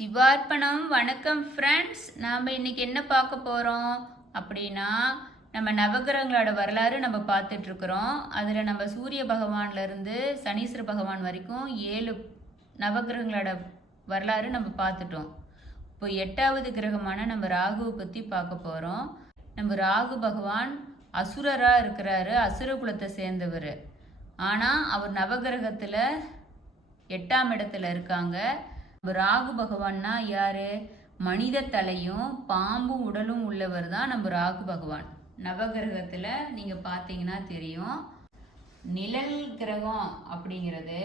சிவார்ப்பணம். வணக்கம் ஃப்ரெண்ட்ஸ். நாம் இன்னைக்கு என்ன பார்க்க போகிறோம் அப்படின்னா, நம்ம நவகிரகங்களோட வரலாறு நம்ம பார்த்துட்ருக்குறோம். அதில் நம்ம சூரிய பகவான்லேருந்து சனீஸ்வர பகவான் வரைக்கும் 7 நவகிரகங்களோட வரலாறு நம்ம பார்த்துட்டோம். இப்போ 8வது கிரகமான நம்ம ராகுவை பற்றி பார்க்க போகிறோம். நம்ம ராகு பகவான் அசுரராக இருக்கிறாரு, அசுர குலத்தை சேர்ந்தவர். ஆனால் அவர் நவகிரகத்தில் 8ஆம் இடத்துல இருக்காங்க. ராகு பகவான்னா யாரு? மனித தலையும் பாம்பும் உடலும் உள்ளவர் தான் நம்ம ராகு பகவான். நவகிரகத்துல நீங்க பாத்தீங்கன்னா தெரியும். நிழல் கிரகம் அப்படிங்கிறது,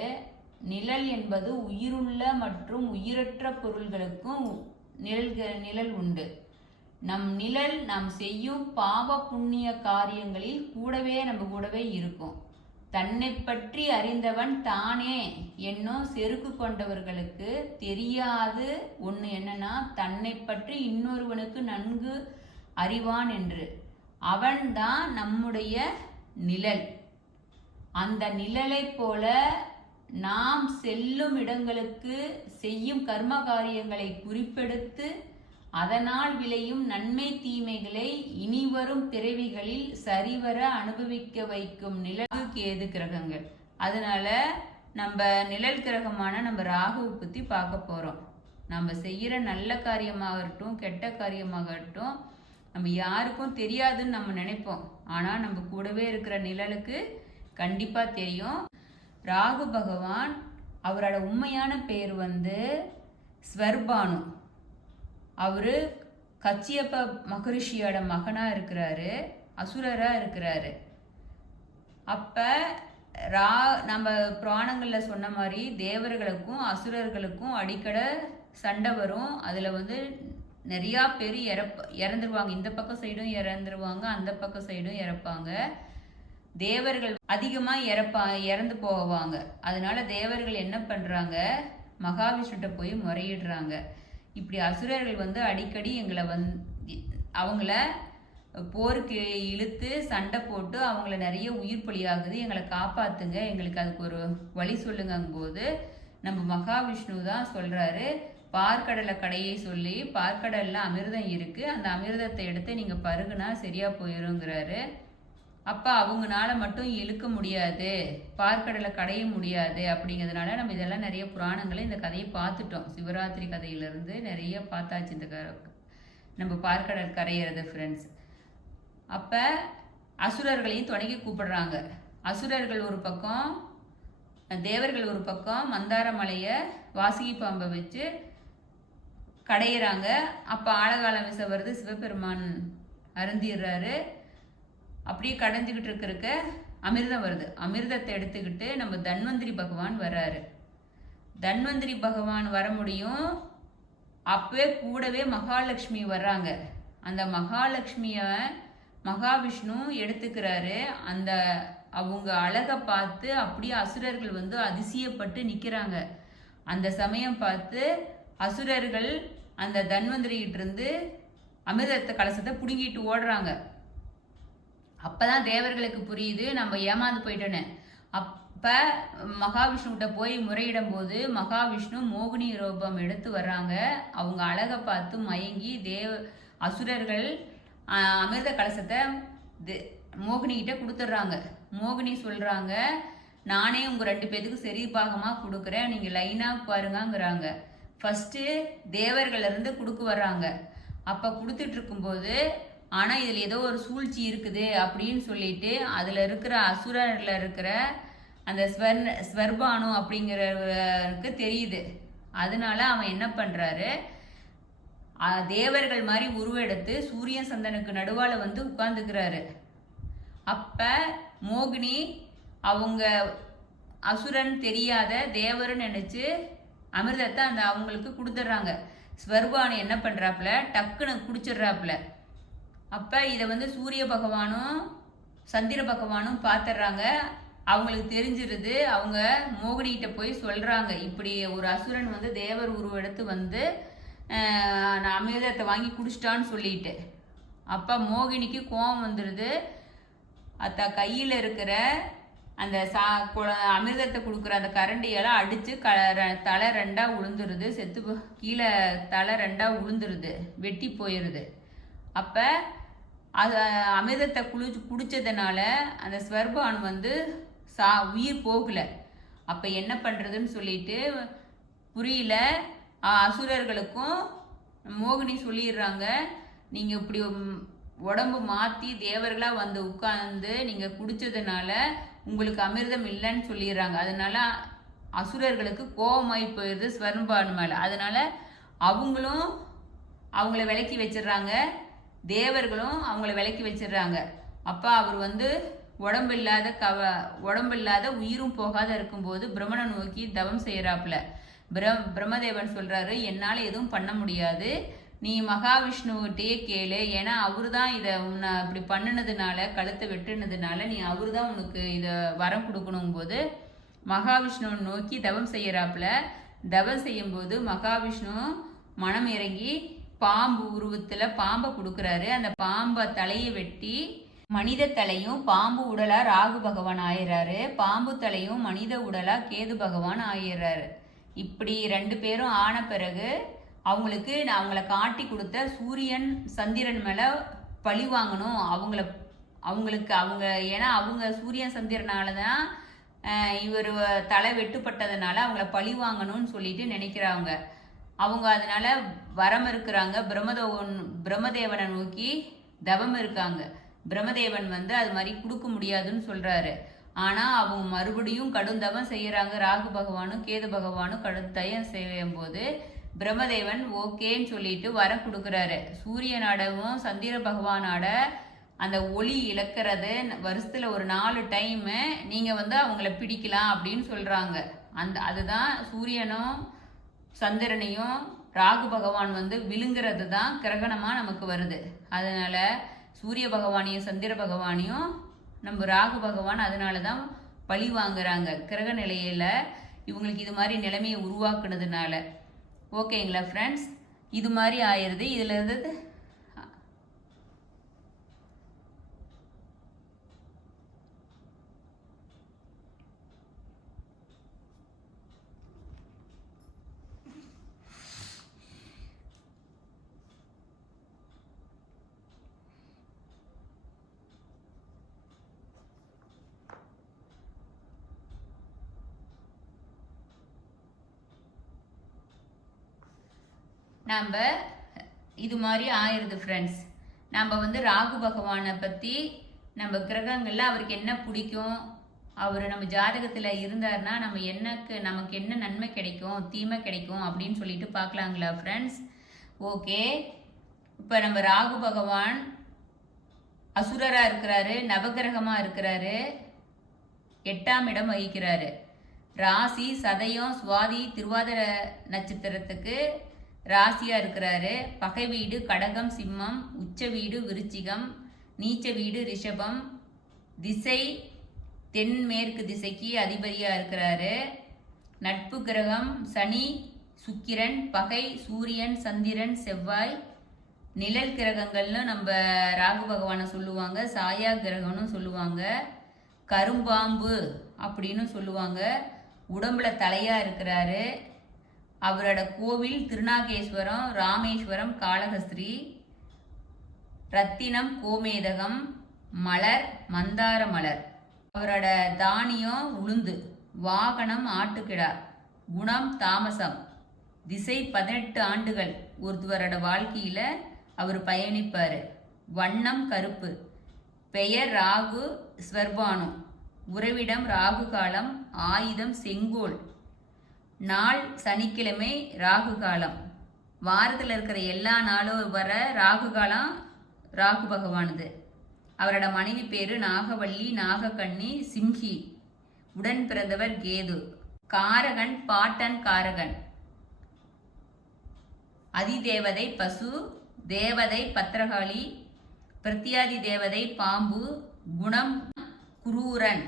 நிழல் என்பது உயிருள்ள மற்றும் உயிரற்ற பொருள்களுக்கும் நிழல் உண்டு. நம் நிழல் நாம் செய்யும் பாவ புண்ணிய காரியங்களில் நம்ம கூடவே இருக்கும். தன்னை பற்றி அறிந்தவன் தானே என்னும் செருக்கு கொண்டவர்களுக்கு தெரியாது ஒன்று என்னன்னா, தன்னை பற்றி இன்னொருவனுக்கு நன்கு அறிவான் என்று. அவன்தான் நம்முடைய நிழல். அந்த நிழலை போல நாம் செல்லும் இடங்களுக்கு செய்யும் கர்ம காரியங்களை குறிப்பெடுத்து அதனால் விளையும் நன்மை தீமைகளை இனிவரும் பிறவிகளில் சரிவர அனுபவிக்க வைக்கும் நிழல் கேது கிரகங்கள். அதனால நம்ம நிழல் கிரகமான நம்ம ராகுவை பற்றி பார்க்க போகிறோம். நம்ம செய்கிற நல்ல காரியமாகட்டும் கெட்ட காரியமாகட்டும் நம்ம யாருக்கும் தெரியாதுன்னு நம்ம நினைப்போம். ஆனால் நம்ம கூடவே இருக்கிற நிழலுக்கு கண்டிப்பாக தெரியும். ராகு பகவான் அவரோட உண்மையான பேர் ஸ்வர்பானு. அவரு கச்சியப்ப மகரிஷியோட மகனா இருக்கிறாரு, அசுரரா இருக்கிறாரு. அப்ப நம்ம புராணங்கள்ல சொன்ன மாதிரி தேவர்களுக்கும் அசுரர்களுக்கும் அடிக்கடி சண்டை வரும். அதுல நிறைய பேர் இறந்துருவாங்க. இந்த பக்கம் சைடும் இறந்துருவாங்க, அந்த பக்கம் சைடும் இறப்பாங்க. தேவர்கள் அதிகமா இறந்து போவாங்க. அதனால தேவர்கள் என்ன பண்றாங்க, மகாவிஷ்ணுட்ட போய் முறையிடுறாங்க. இப்படி அசுரர்கள் அடிக்கடி எங்களை அவங்கள போருக்கு இழுத்து சண்டை போட்டு அவங்கள நிறைய உயிர் பலியாகுது, எங்களை காப்பாத்துங்க, எங்களுக்கு அதுக்கு ஒரு வழி சொல்லுங்கும் போது நம்ம மகாவிஷ்ணு தான் சொல்றாரு, பார்க்கடலை கடையை சொல்லி பார்க்கடல்ல அமிர்தம் இருக்கு, அந்த அமிர்தத்தை எடுத்து நீங்க பருகுனா சரியா போயிருங்கிறாரு. அப்ப அவங்கனால மட்டும் இழுக்க முடியாது, பார்க்கடலை கடைய முடியாது அப்படிங்கிறதுனால நம்ம இதெல்லாம் நிறைய புராணங்களை இந்த கதையை பார்த்துட்டோம். சிவராத்திரி கதையிலிருந்து நிறைய பார்த்தாச்சு இந்த நம்ம பார்க்கடல் கரையிறது ஃப்ரெண்ட்ஸ். அப்ப அசுரர்களையும் தொடங்கி கூப்பிடுறாங்க. அசுரர்கள் ஒரு பக்கம், தேவர்கள் ஒரு பக்கம் மந்தார மலைய வாசுகி பாம்பை வச்சு கடையிறாங்க. அப்ப ஆழகாலம் விச வருது, சிவபெருமான் அருந்திடுறாரு. அப்படியே கடைஞ்சிக்கிட்டு இருக்கிறக்க அமிர்தம் வருது. அமிர்தத்தை எடுத்துக்கிட்டு நம்ம தன்வந்திரி பகவான் வர்றாரு. தன்வந்திரி பகவான் வர முடியும். அப்பவே கூடவே மகாலட்சுமி வர்றாங்க. அந்த மகாலட்சுமிய மகாவிஷ்ணு எடுத்துக்கிறாரு. அந்த அவங்க அழகை பார்த்து அப்படியே அசுரர்கள் அதிசயப்பட்டு நிக்கிறாங்க. அந்த சமயம் பார்த்து அசுரர்கள் அந்த தன்வந்திரிகிட்ட இருந்து அமிர்தத்தை கலசத்தை புடுங்கிட்டு ஓடுறாங்க. அப்பதான் தேவர்களுக்கு புரியுது நம்ம ஏமாந்து போயிட்டோன்னு. அப்ப மகாவிஷ்ணுகிட்ட போய் முறையிடும் போது மகாவிஷ்ணு மோகினி ரூபம் எடுத்து வர்றாங்க. அவங்க அழகை பார்த்து மயங்கி அசுரர்கள் அமிர்த கலசத்தை மோகினி கிட்ட கொடுத்துட்றாங்க. மோகினி சொல்றாங்க, நானே உங்க 2 பேத்துக்கு சரி பாகமா கொடுக்குறேன், நீங்க லைனா பாருங்கிறாங்க. ஃபர்ஸ்ட் தேவர்கள்ல இருந்து கொடுக்க வர்றாங்க. அப்ப கொடுத்துட்டு இருக்கும்போது ஆனா இதுல ஏதோ ஒரு சூழ்ச்சி இருக்குது அப்படின்னு சொல்லிட்டு அதுல இருக்கிற அசுரர்ல இருக்கிற அந்த ஸ்வர்பானு அப்படிங்கிறவருக்கு தெரியுது. அதனால அவன் என்ன பண்றாரு, தேவர்கள் மாதிரி உருவெடுத்து சூரியன் சந்தனுக்கு நடுவால உட்கார்ந்துக்கிறாரு. அப்ப மோகினி அவங்க அசுரன் தெரியாத தேவர்னு நினைச்சு அமிர்தத்தை அவங்களுக்கு கொடுத்துட்றாங்க. ஸ்வர்பானு என்ன பண்றாப்புல, டக்குன்னு குடிச்சிடுறாப்புல. அப்ப இதை சூரிய பகவானும் சந்திர பகவானும் பார்த்துடுறாங்க. அவங்களுக்கு தெரிஞ்சிருது. அவங்க மோகினிகிட்ட போய் சொல்றாங்க, இப்படி ஒரு அசுரன் தேவர் உருவெடுத்து நான் அமிர்தத்தை வாங்கி குடிச்சிட்டான்னு சொல்லிட்டு. அப்ப மோகினிக்கு கோபம் வந்துடுது. கையில இருக்கிற அந்த அமிர்தத்தை கொடுக்குற அந்த கரண்டியெல்லாம் அடித்து தலை ரெண்டாக உளுந்துருது, கீழே தலை ரெண்டாக உளுந்துருது, வெட்டி போயிடுது. அப்போ அது அமிர்தத்தை குடித்ததுனால அந்த ஸ்வர்பான் வந்து உயிர் போகலை. அப்போ என்ன பண்ணுறதுன்னு சொல்லிட்டு புரியல. அசுரர்களுக்கும் மோகினி சொல்லிடுறாங்க, நீங்கள் இப்படி உடம்பு மாற்றி தேவர்களாக வந்து உட்கார்ந்து நீங்கள் குடித்ததுனால உங்களுக்கு அமிர்தம் இல்லைன்னு சொல்லிடுறாங்க. அதனால அசுரர்களுக்கு கோபமாகி போயிடுது ஸ்வர்பான் மேலே. அதனால அவங்களும் அவங்கள விலக்கி வச்சிடுறாங்க, தேவர்களும் அவங்கள விலக்கி வச்சிடுறாங்க. அப்போ அவர் வந்து உடம்பில்லாத உயிரும் போகாத இருக்கும்போது பிரம்மனை நோக்கி தவம் செய்கிறாப்புல. பிரம்மதேவன் சொல்கிறாரு, என்னால் எதுவும் பண்ண முடியாது, நீ மகாவிஷ்ணுகிட்டே கேளு, ஏன்னா அவரு தான் இதை உன்னை இப்படி பண்ணினதுனால, கழுத்தை வெட்டுனதுனால நீ அவரு தான் உனக்கு இதை வரம் கொடுக்கணும் போது மகாவிஷ்ணுவை நோக்கி தவம் செய்கிறாப்புல. தவம் செய்யும்போது மகாவிஷ்ணு மனம் இறங்கி பாம்பு உருவத்தில் பாம்பை கொடுக்குறாரு. அந்த பாம்பை தலையை வெட்டி மனித தலையும் பாம்பு உடலா ராகு பகவான் ஆயிடுறாரு, பாம்பு தலையும் மனித உடலா கேது பகவான் ஆயிடுறாரு. இப்படி 2 பேரும் ஆன பிறகு அவங்களுக்கு அவங்கள காட்டி கொடுத்த சூரியன் சந்திரன் மேலே பழி வாங்கணும். ஏன்னா அவங்க சூரியன் சந்திரனால தான் இவர் தலை வெட்டுப்பட்டதுனால அவங்கள பழி வாங்கணும்னு சொல்லிட்டு நினைக்கிறாங்க. அவங்க அதனால வரம் இருக்கிறாங்க, பிரம்மதேவனை நோக்கி தவம் இருக்காங்க. பிரம்மதேவன் வந்து அது மாதிரி கொடுக்க முடியாதுன்னு சொல்றாரு. ஆனால் அவங்க மறுபடியும் கடுந்தவம் செய்கிறாங்க. ராகு பகவானும் கேது பகவானும் கடுந்தயம் செய்யும் போது பிரம்மதேவன் ஓகேன்னு சொல்லிட்டு வரம் கொடுக்குறாரு. சூரியனாடவும் சந்திர பகவானோட அந்த ஒளி இழக்கிறது வருஷத்துல ஒரு 4 டைமு நீங்கள் வந்து அவங்கள பிடிக்கலாம் அப்படின்னு சொல்கிறாங்க. அதுதான் சூரியனும் சந்திரனையும் ராகு பகவான் வந்து விழுங்கிறது தான் கிரகணமாக நமக்கு வருது. அதனால சூரிய பகவானையும் சந்திர பகவானையும் நம்ம ராகு பகவான் அதனால தான் பழி வாங்குறாங்க கிரக நிலையில. இவங்களுக்கு இது மாதிரி நிலைமையை உருவாக்குனதுனால. ஓகேங்களா ஃப்ரெண்ட்ஸ், இது மாதிரி ஆயிடுது. இதில் இருந்தது நம்ம இது மாதிரி ஆயிடுது ஃப்ரெண்ட்ஸ். நம்ம வந்து ராகு பகவானை பற்றி நம்ம கிரகங்களில் அவருக்கு என்ன பிடிக்கும், அவர் நம்ம ஜாதகத்தில் இருந்தார்னா நமக்கு என்ன நன்மை கிடைக்கும் தீமை கிடைக்கும் அப்படின்னு சொல்லிட்டு பார்க்கலாங்களா ஃப்ரெண்ட்ஸ். ஓகே, இப்போ நம்ம ராகு பகவான் அசுரராக இருக்கிறாரு, நவகிரகமாக இருக்கிறாரு, 8ஆம் இடம் வகிக்கிறாரு. ராசி சதயம் சுவாதி திருவாதிர நட்சத்திரத்துக்கு ராசியாக இருக்கிறாரு. பகை வீடு கடகம் சிம்மம், உச்ச வீடு விருச்சிகம், நீச்ச வீடு ரிஷபம், திசை தென்மேற்கு திசைக்கு அதிபதியாக இருக்கிறாரு. நட்பு கிரகம் சனி சுக்கிரன், பகை சூரியன் சந்திரன் செவ்வாய். நிழல் கிரகங்கள்னு நம்ம ராகு பகவானை சொல்லுவாங்க, சாயா கிரகம்னு சொல்லுவாங்க, கரும்பாம்பு அப்படின்னு சொல்லுவாங்க. உடம்புல தலையாக இருக்கிறாரு. அவரோட கோவில் திருநாகேஸ்வரம், ராமேஸ்வரம், காளஹஸ்திரி. ரத்தினம் கோமேதகம், மலர் மந்தார மலர். அவரோட தானியம் உளுந்து, வாகனம் ஆட்டுக்கிடா, குணம் தாமசம். திசை 18 ஆண்டுகள் ஒருத்தவரோட வாழ்க்கையில அவர் பயணிப்பார். வண்ணம் கருப்பு. பெயர் ராகு ஸ்வர்பானு. உறைவிடம் ராகு காலம். ஆயுதம் செங்கோல். நாள் சனிக்கிழமை ராகு காலம். வாரத்தில் இருக்கிற எல்லா நாளும் வர ராகு காலம் ராகு பகவானது. அவரோட மனைவி பேரு நாகவள்ளி, நாகக்கண்ணி, சிம்ஹி. உடன் பிறந்தவர் கேது. காரகன் பாட்டன் காரகன். அதிதேவதை பசு, தேவதை பத்திரகாளி, பிரத்யாதி தேவதை பாம்பு. குணம் குரூரன்.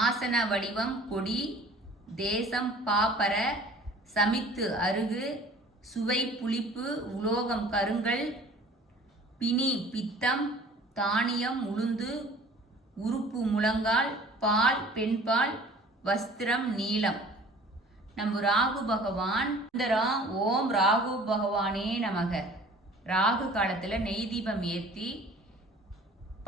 ஆசன வடிவம் கொடி. தேசம் பாப்பர. சமித்து அருகு. சுவை புளிப்பு. உலோகம் கருங்கல். பிணி பித்தம். தானியம் உளுந்து. உறுப்பு முழங்கால். பால் பெண்பால் வஸ்திரம் நீலம். நம்ம ராகு பகவான் மந்திரம் ஓம் ராகு பகவானே நமக. ராகு காலத்துல நெய் தீபம் ஏற்றி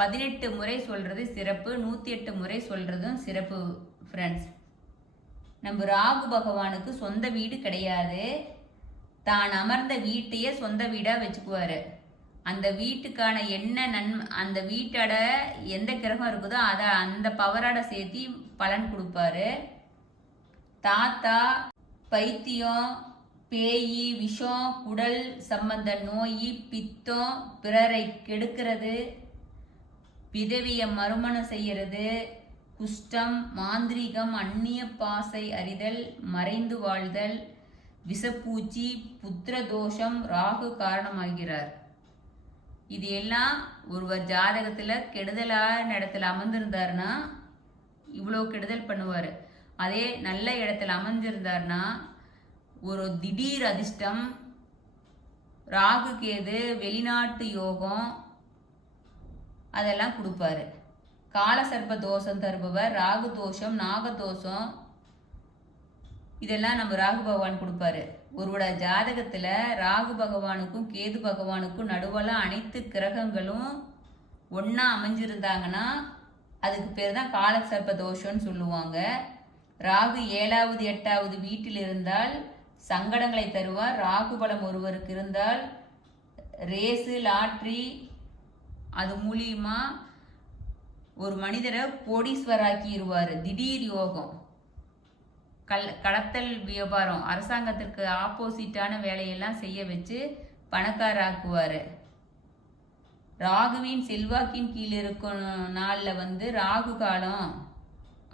18 முறை சொல்றது சிறப்பு, 108 முறை சொல்றதும் சிறப்பு ஃப்ரெண்ட்ஸ். நம்ம ராகு பகவானுக்கு சொந்த வீடு கிடையாது, தான் அமர்ந்த வீட்டையே சொந்த வீடா வச்சுக்குவாரு. அந்த வீட்டுக்கான என்ன அந்த வீட்டோட எந்த கிரகம் இருக்குதோ அதை அந்த பவரோட சேர்த்தி பலன் கொடுப்பாரு. தாத்தா பைத்தியம் பேய் விஷம் குடல் சம்பந்த நோய் பித்தம் பிறரை கெடுக்கிறது விதவிய மறுமணம் செய்யறது குஷ்டம் மாந்திரீகம் அந்நிய பாசை அறிதல் மறைந்து வாழ்தல் விஷப்பூச்சி புத்திர தோஷம் ராகு காரணமாகிறார். இது எல்லாம் ஒருவர் ஜாதகத்துல கெடுதலான இடத்துல அமர்ந்திருந்தாருன்னா இவ்வளோ கெடுதல் பண்ணுவார். அதே நல்ல இடத்துல அமைஞ்சிருந்தார்னா ஒரு திடீர் அதிர்ஷ்டம், ராகு கேது வெளிநாட்டு யோகம் அதெல்லாம் கொடுப்பாரு. காலசர்ப்ப தோஷம் தருபவர், ராகு தோஷம் நாகதோஷம் இதெல்லாம் நம்ம ராகு பகவான் கொடுப்பாரு. ஒருவோட ஜாதகத்துல ராகு பகவானுக்கும் கேது பகவானுக்கும் நடுவில் அனைத்து கிரகங்களும் ஒன்னா அமைஞ்சிருந்தாங்கன்னா அதுக்கு பேர் தான் காலசர்ப்ப தோஷம்னு சொல்லுவாங்க. ராகு 7வது 8வது வீட்டில் இருந்தால் சங்கடங்களை தருவார். ராகு பலம் ஒருவருக்கு இருந்தால் ரேஸு லாட்ரி அது மூலியமா ஒரு மனிதரை கோடீஸ்வராக்கிடுவார். திடீர் யோகம், கடத்தல் வியாபாரம், அரசாங்கத்திற்கு ஆப்போசிட்டான வேலையெல்லாம் செய்ய வச்சு பணக்காராக்குவார். ராகுவின் செல்வாக்கின் கீழ் இருக்கும் நாளில் ராகு காலம்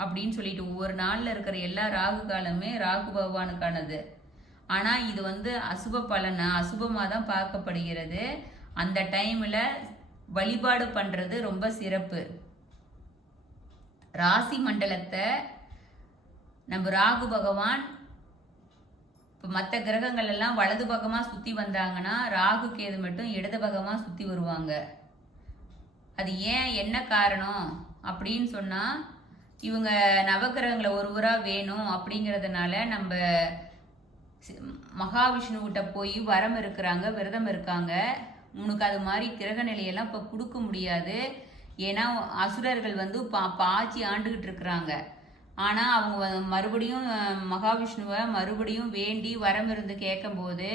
அப்படின்னு சொல்லிட்டு ஒவ்வொரு நாளில் இருக்கிற எல்லா ராகு காலமே ராகு பகவானுக்கானது. ஆனால் இது அசுப பலனா அசுபமாக தான் பார்க்கப்படுகிறது. அந்த டைமில் வழிபாடு பண்ணுறது ரொம்ப சிறப்பு. ராசி மண்டலத்தை நம்ம ராகு பகவான் இப்போ மற்ற கிரகங்கள் எல்லாம் வலது பக்கமாக சுற்றி வந்தாங்கன்னா ராகு கேது மட்டும் இடது பக்கமாக சுற்றி வருவாங்க. அது ஏன் என்ன காரணம் அப்படின்னு சொன்னால் இவங்க நவகிரகங்களை ஒருவராக வேணும் அப்படிங்கிறதுனால நம்ம மகாவிஷ்ணுகிட்ட போய் வரம் இருக்கிறாங்க, விரதம் இருக்காங்க. உனக்கு அது மாதிரி கிரக நிலையெல்லாம் இப்போ கொடுக்க முடியாது, ஏன்னா அசுரர்கள் பாய்ச்சி ஆண்டுகிட்டு இருக்கிறாங்க. ஆனால் அவங்க மறுபடியும் மகாவிஷ்ணுவை மறுபடியும் வேண்டி வரம் இருந்து கேட்கும்போது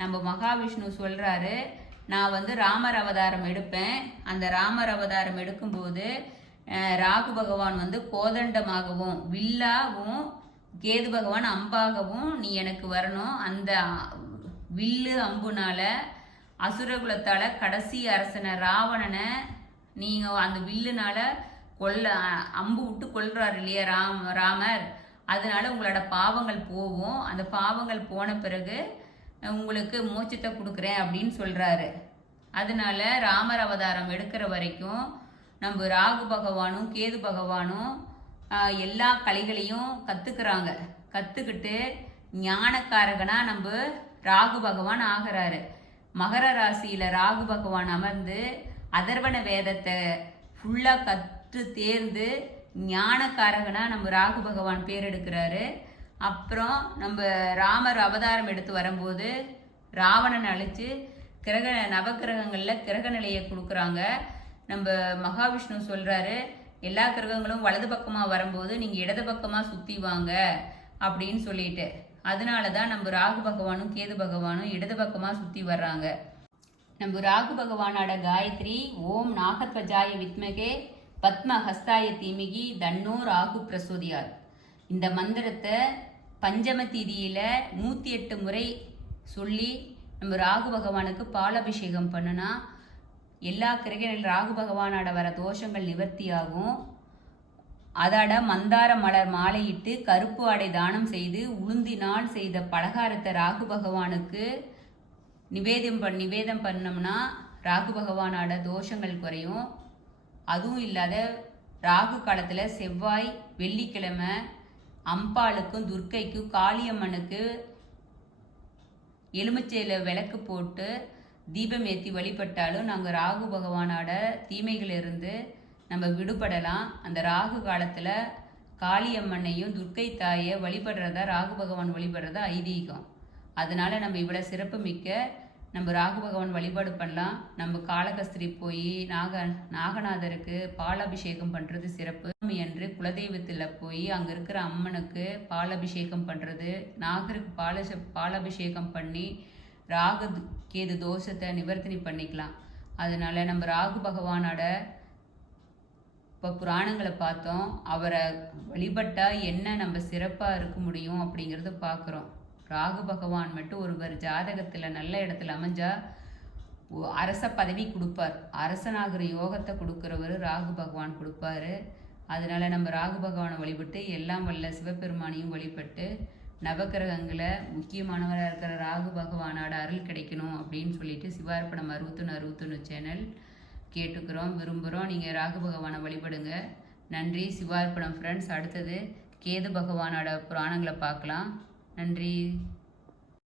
நம்ம மகாவிஷ்ணு சொல்கிறாரு, நான் ராமர் அவதாரம் எடுப்பேன். அந்த ராமர் அவதாரம் எடுக்கும்போது ராகு பகவான் கோதண்டமாகவும் வில்லாகவும் கேது பகவான் அம்பாகவும் நீ எனக்கு வரணும். அந்த வில்லு அம்புனால அசுரகுலத்தால கடைசி அரசனை ராவணனை நீங்கள் அந்த வில்லுனால அம்பு விட்டு கொல்றாரு இல்லையா ராமர், அதனால உங்களோட பாவங்கள் போகும். அந்த பாவங்கள் போன பிறகு உங்களுக்கு மோட்சத்தை கொடுக்குறேன் அப்படின்னு சொல்றாரு. அதனால ராமர் அவதாரம் எடுக்கிற வரைக்கும் நம்ம ராகு பகவானும் கேது பகவானும் எல்லா கலைகளையும் கத்துக்கிறாங்க. கத்துக்கிட்டு ஞானக்காரகனா நம்ம ராகு பகவான் ஆகிறாரு. மகர ராசியில ராகு பகவான் அமர்ந்து அதர்வன வேதத்தை ஃபுல்லா கற்று தேர்ந்து ஞானக்காரகனா நம்ம ராகு பகவான் பேர் எடுக்கிறாரு. அப்புறம் நம்ம ராமர் அவதாரம் எடுத்து வரும்போது ராவணன் அழிச்சு நவக்கிரகங்கள்ல கிரக நிலையை கொடுக்குறாங்க. நம்ம மகாவிஷ்ணு சொல்றாரு, எல்லா கிரகங்களும் வலது பக்கமா வரும்போது நீங்க இடது பக்கமா சுத்தி வாங்க அப்படின்னு சொல்லிட்டு. அதனாலதான் நம்ம ராகு பகவானும் கேது பகவானும் இடது பக்கமா சுத்தி வர்றாங்க. நம்ம ராகு பகவானோட காயத்ரி ஓம் நாகத்வஜாய வித்மகே பத்ம ஹஸ்தாய தீமிகி தன்னோ ராகு பிரசோதியார். இந்த மந்திரத்தை பஞ்சம திதியில 108 முறை சொல்லி நம்ம ராகு பகவானுக்கு பாலாபிஷேகம் பண்ணுனா எல்லா கிரகங்கள் ராகு பகவானோட வர தோஷங்கள் நிவர்த்தியாகும். அதோட மந்தார மலர் மாலையிட்டு கருப்பு ஆடை தானம் செய்து உளுந்தினால் செய்த பலகாரத்தை ராகு பகவானுக்கு நிவேதம் பண்ணோம்னா ராகு பகவானோட தோஷங்கள் குறையும். அதுவும் இல்லாத ராகு காலத்தில் செவ்வாய் வெள்ளிக்கிழமை அம்பாளுக்கும் துர்க்கைக்கும் காளியம்மனுக்கு எலுமிச்சையில விளக்கு போட்டு தீபம் ஏற்றி வழிபட்டாலும் நாங்கள் ராகு பகவானோட தீமைகளிலிருந்து நம்ம விடுபடலாம். அந்த ராகு காலத்தில் காளியம்மனையும் துர்க்கை தாயை வழிபடுறதா, ராகு பகவான் வழிபடுறதா ஐதீகம். அதனால நம்ம இவ்வளோ சிறப்பு மிக்க நம்ம ராகு பகவான் வழிபாடு பண்ணலாம். நம்ம காளகஸ்திரி போய் நாகநாதருக்கு பாலாபிஷேகம் பண்ணுறது சிறப்பு. என்று குலதெய்வத்தில் போய் அங்கே இருக்கிற அம்மனுக்கு பாலாபிஷேகம் பண்ணுறது, நாகருக்கு பாலாபிஷேகம் பண்ணி ராகு கேது தோஷத்தை நிவர்த்தனை பண்ணிக்கலாம். அதனால நம்ம ராகு பகவானோட இப்போ புராணங்களை பார்த்தோம். அவரை வழிபட்டால் என்ன நம்ம சிறப்பாக இருக்க முடியும் அப்படிங்கிறத பார்க்குறோம். ராகு பகவான் மட்டும் ஒருவர் ஜாதகத்தில் நல்ல இடத்துல அமைஞ்சா அரச பதவி கொடுப்பார். அரசனாகிற யோகத்தை கொடுக்குறவர் ராகு பகவான் கொடுப்பாரு. அதனால நம்ம ராகு பகவானை வழிபட்டு எல்லாம் வல்ல சிவபெருமானையும் வழிபட்டு நவகிரகங்களை முக்கியமானவராக இருக்கிற ராகு பகவானோட அருள் கிடைக்கணும் அப்படின்னு சொல்லிட்டு சிவார்ப்பணம் 61 சேனல் கேட்டுக்கிறோம், விரும்புகிறோம். நீங்கள் ராகு பகவானை வழிபடுங்க. நன்றி. சிவார்ப்பணம் ஃப்ரெண்ட்ஸ். அடுத்தது கேது பகவானோட புராணங்களை பார்க்கலாம். நன்றி.